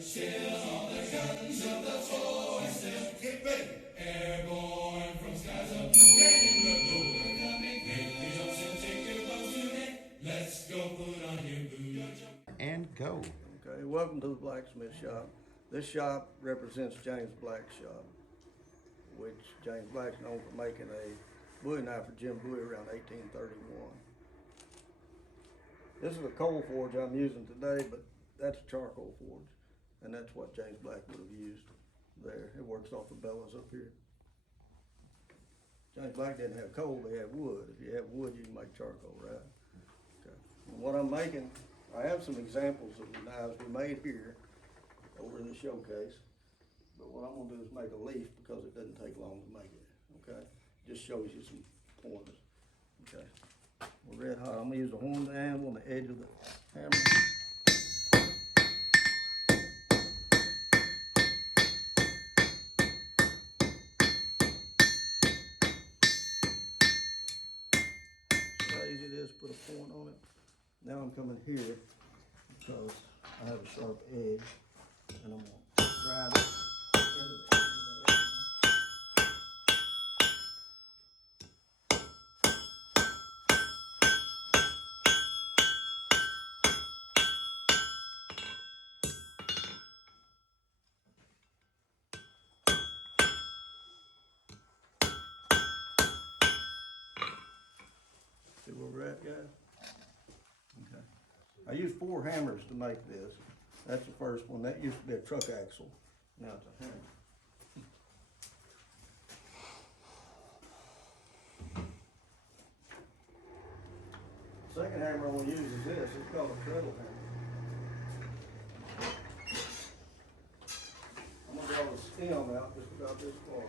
Still all the guns of the force. Get ready. Airborne from skies up to dead in the blue. We're coming. Make the jumps and take your boats today. Let's go put on your boots. And go. Okay, welcome to the blacksmith shop. This shop represents James Black's shop, which James Black's known for making a Bowie knife for Jim Bowie around 1831. This is a coal forge I'm using today, but that's a charcoal forge, and that's what James Black would have used there. It works off the bellows up here. James Black didn't have coal, they had wood. If you have wood, you can make charcoal, right? Okay. And what I'm making, I have some examples of the knives we made here over in the showcase, but what I'm gonna do is make a leaf because it doesn't take long to make it, okay? Just shows you some pointers, okay? We're red hot. I'm gonna use a horn handle on the edge of the hammer. See how easy it is to put a point on it? Now I'm coming here because I have a sharp edge, and I'm gonna drive it into the edge of that. See where we're at, guys? Okay. I used 4 hammers to make this. That's the first one. That used to be a truck axle. Now it's a hammer. Second hammer I'm going to use is this. It's called a treadle hammer. I'm going to draw the stem out just about this far.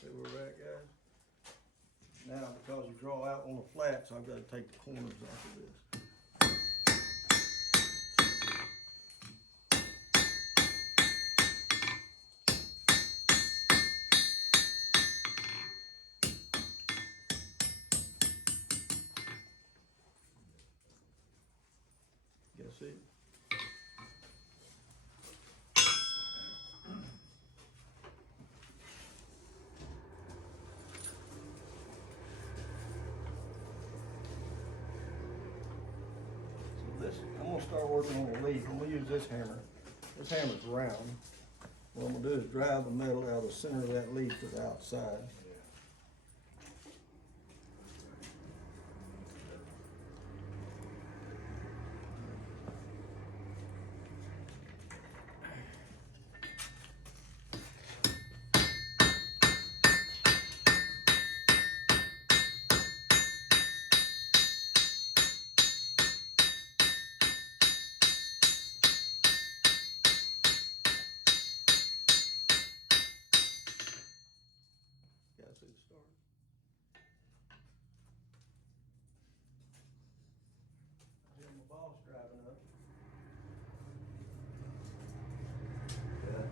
See where we're at, guys? Now, because you draw out on the flats, I've got to take the corners off of this. You guys see it? I'm going to start working on the leaf. I'm going to use this hammer. This hammer's round. What I'm going to do is drive the metal out of the center of that leaf to the outside. Guys, see the start. I hear my boss driving up. Good.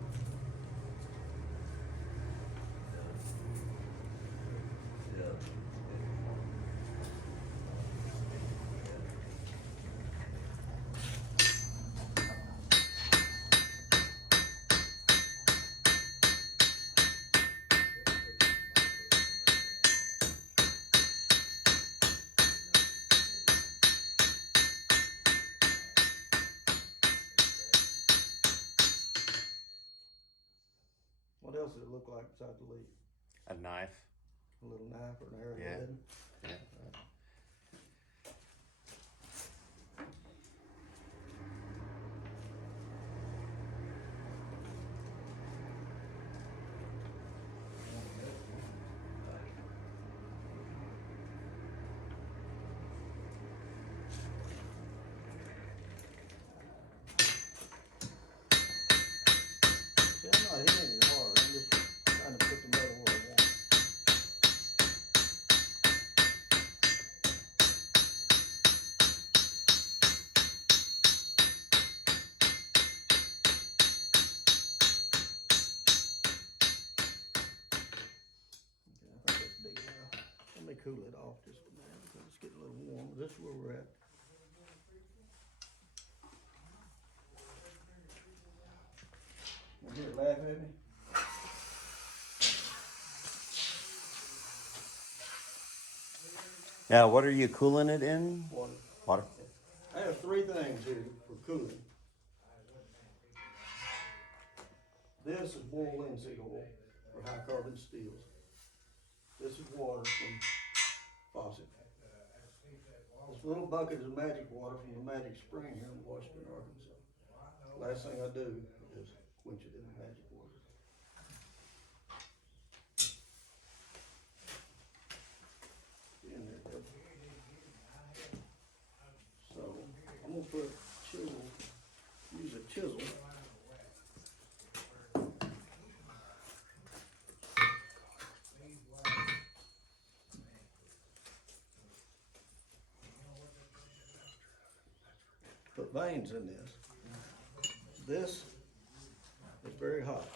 Yeah. What else does it look like beside the leaf? A knife. A little knife or an arrowhead? Yeah. Right. cool it off just a minute because it's getting a little warm. This is where we're at. You hear it laugh at me? Now, what are you cooling it in? Water. Water. I have three things here for cooling. This is boiled linseed oil for high carbon steels. This is water from faucet. This little bucket is magic water from the magic spring here in Washington, Arkansas. Last thing I do is quench it in the magic water. In there, Deb. So I'm gonna put chisel, use a chisel. Put veins in this. This is very hot.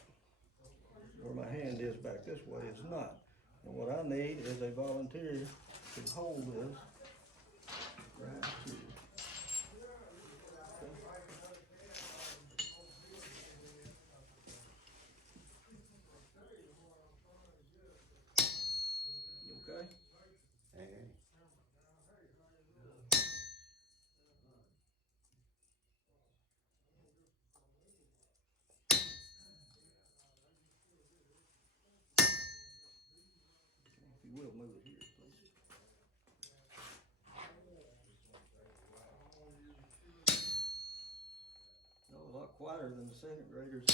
Where my hand is back this way is not. And what I need is a volunteer to hold this right here. You okay? Hey. If you will, move it here, please. No, a lot quieter than the second graders.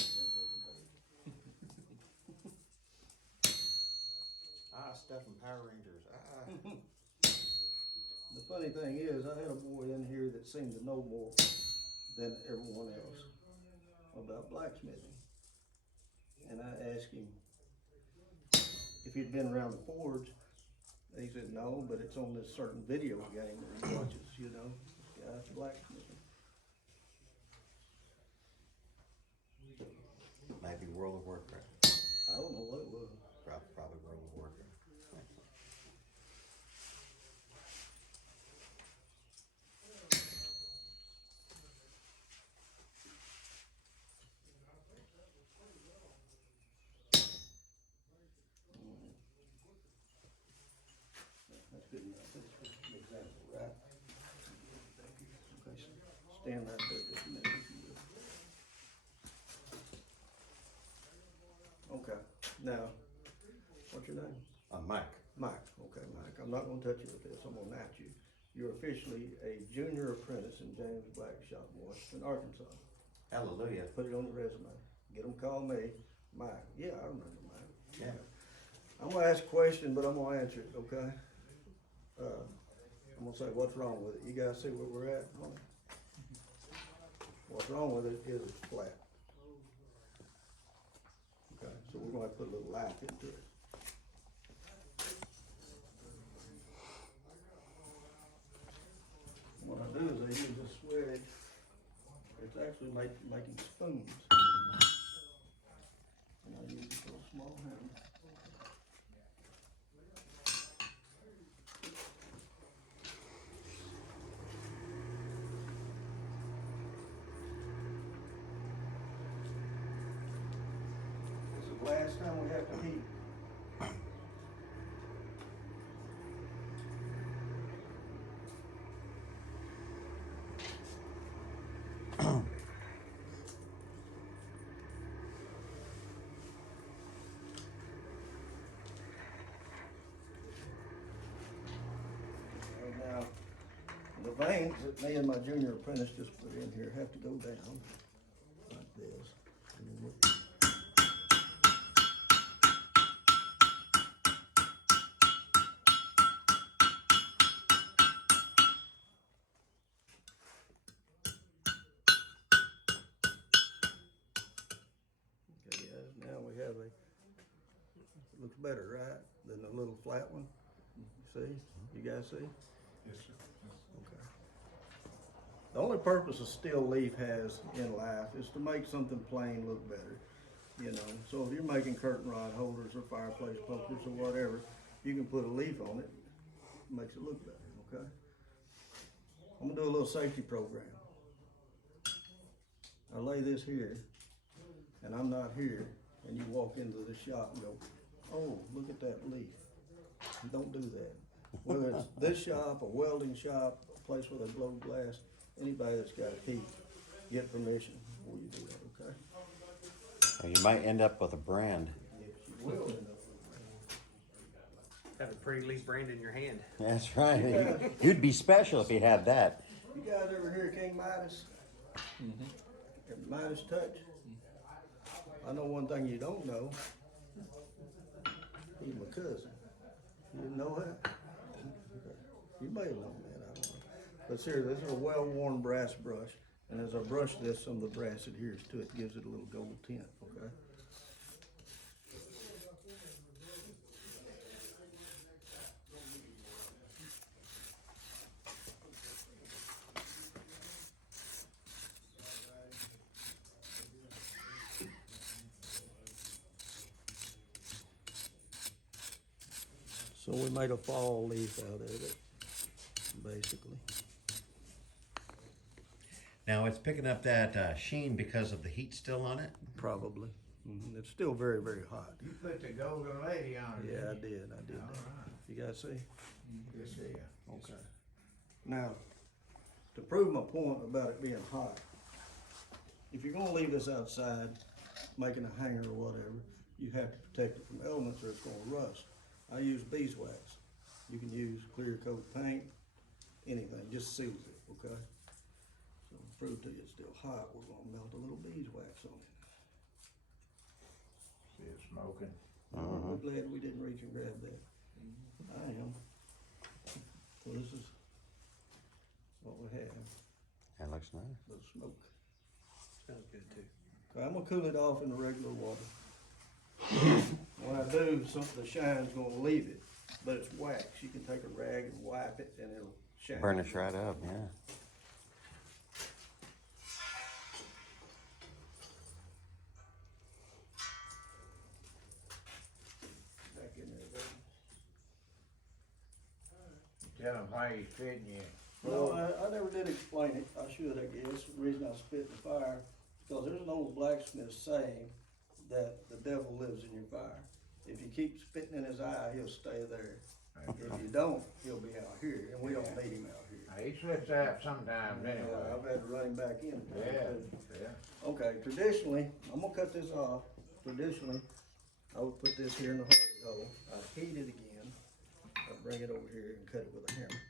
Stuff from Power Rangers. The funny thing is, I had a boy in here that seemed to know more than everyone else about blacksmithing. And I asked him if he'd been around the forge. He said no, but it's on this certain video game that he watches, you know, this guy's blacksmithing. Maybe World of Warcraft. I don't know what it was. Probably World of Warcraft. That's good enough. That's just an example, right? Okay, so stand right there just a minute, if you will. Okay, now, what's your name? Mike. Mike. Okay, Mike. I'm not gonna touch you with this. I'm gonna match you. You're officially a junior apprentice in James Black Shop in Washington, Arkansas. Hallelujah. Put it on your resume. Get them call me Mike. Yeah, I remember Mike. Yeah. I'm gonna ask a question, but I'm gonna answer it, okay? I'm gonna say, what's wrong with it? You guys see where we're at? What's wrong with it is it's flat. Okay, so we're gonna have to put a little life into it. What I do is I use this swedge. It's actually making spoons. And I use this little small hand. This is the last time we have to heat. Now, the veins that me and my junior apprentice just put in here have to go down like this. And then we'll- Okay, guys, now we have a, it looks better, right, than the little flat one? See? You guys see? Yes, sir. Okay. The only purpose a steel leaf has in life is to make something plain look better, you know. So if you're making curtain rod holders or fireplace pokers or whatever, you can put a leaf on it makes it look better, okay? I'm gonna do a little safety program. I lay this here, and I'm not here, and you walk into the shop and go, oh, look at that leaf. Don't do that. Whether it's this shop, a welding shop, a place where they blow glass, anybody that's got heat, get permission before you do that, okay? Or you might end up with a brand. Yes, you will end up with a brand. Have a pretty leaf brand in your hand. That's right. Yeah. You'd be special if you had that. You guys ever hear King Midas? Ever Midas touch? I know one thing you don't know. He's my cousin. You didn't know that? You may have known that, I don't know. But seriously, this is a well-worn brass brush, and as I brush this, some of the brass adheres to it, gives it a little gold tint, okay? So we made a fall leaf out of it, basically. Now it's picking up that sheen because of the heat still on it. Probably. It's still very, very hot. You put the golden lady on it. Yeah, I didn't you? did. I did All that. right. You guys see? Yes, sir. Okay. Now, to prove my point about it being hot, if you're gonna leave this outside, making a hanger or whatever, you have to protect it from elements or it's gonna rust. I use beeswax. You can use clear coat paint, anything, just seals it, okay? So to prove to you it's still hot, we're gonna melt a little beeswax on it. See it smoking. We're glad we didn't reach and grab that. I am. So this is what we have, That looks nice. the smoke. Smells good too. Okay, I'm gonna cool it off in the regular water. When I do, some of the shine's gonna leave it, but it's wax. You can take a rag and wipe it and it'll shine. Burnish right up, yeah. Back in there, baby. Tell him why he's fitting you. No, I never did explain it. I should, I guess. The reason I spit in the fire is because there's an old blacksmith saying that the devil lives in your fire. If you keep spitting in his eye, he'll stay there. If you don't, he'll be out here, and we don't need him out here. He slips out sometimes Yeah, anyway. I've had to run him back in. Yeah, yeah. Okay, traditionally, I'm gonna cut this off. Traditionally, I would put this here in the hardy hole. I'd heat it again. I'd bring it over here and cut it with a hammer.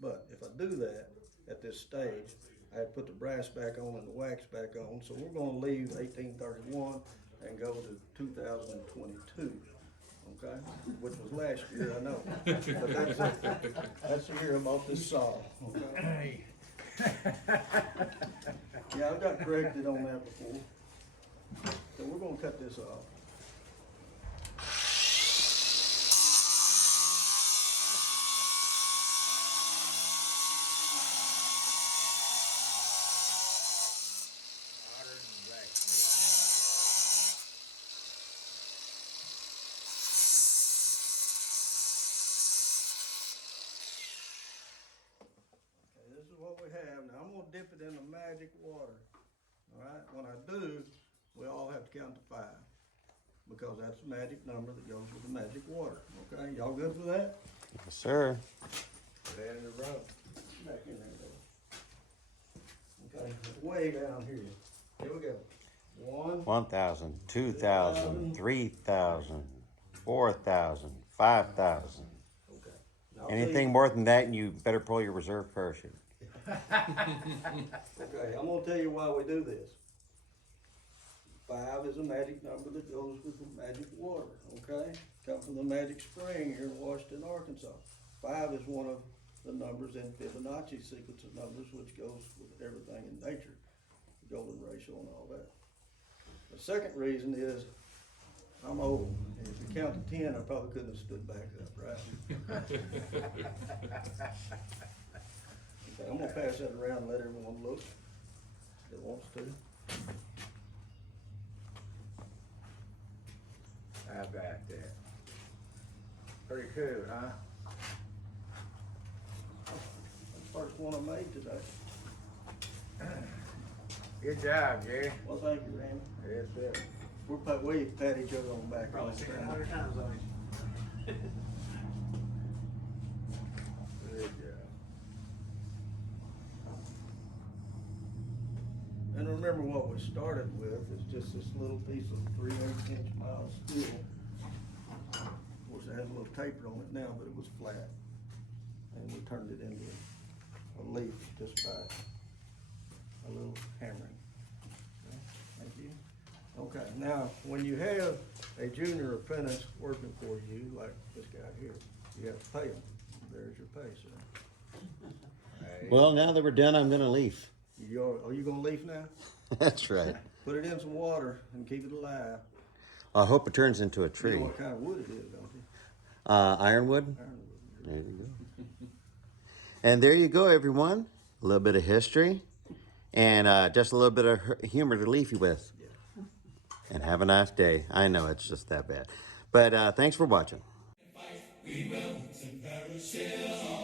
But if I do that at this stage, I'd put the brass back on and the wax back on. So we're gonna leave 1831 and go to 2022. Okay, which was last year, I know. But that's the year I bought this saw. Okay? Yeah, I've got corrected on that before. So we're gonna cut this off. Modern blacksmith. Okay, this is what we have. Now I'm gonna dip it in the magic water. All right, when I do, we all have to count to 5 because that's the magic number that goes with the magic water. Okay, y'all good for that? Yes, sir. Put that in the rope. Back in there, baby. Okay, way down here. Here we go. 1, 1,000, 2,000, 3,000, 4,000, 5,000. okay. Now, I'll tell Anything you- more than that, and you better pull your reserve parachute. Okay, I'm gonna tell you why we do this. 5 is a magic number that goes with the magic water, okay? Come from the magic spring here in Washington, Arkansas. 5 is one of the numbers in Fibonacci sequence of numbers, which goes with everything in nature, the golden ratio and all that. The second reason is I'm old. And if you count to 10, I probably couldn't have stood back up, right? Okay, I'm gonna pass that around and let everyone look that wants to. How about that? Pretty cool, huh? first one I made today. Good job, Jerry. Well, thank you, Randy. Yes, sir. We pat each other on the back. all Probably the seen it time. 100 times on him. Good job. And remember what we started with is just this little piece of 3/8" mile steel. Of course, it has a little taper on it now, but it was flat. And we turned it into a leaf just by a little hammering. Okay, thank you. Okay, now, when you have a junior apprentice working for you, like this guy here, you have to pay him. There's your pay, sir. Hey, Well, now that we're done, I'm gonna leave. Are you gonna leave now? That's right. Put it in some water and keep it alive. I hope it turns into a You tree. know what kind of wood it is, don't you? Ironwood. Ironwood. There you go. And there you go, everyone. A little bit of history and just a little bit of humor to leave you with. Yeah. And have a nice day. I know it's just that bad. But thanks for watching. We will, some parachute on.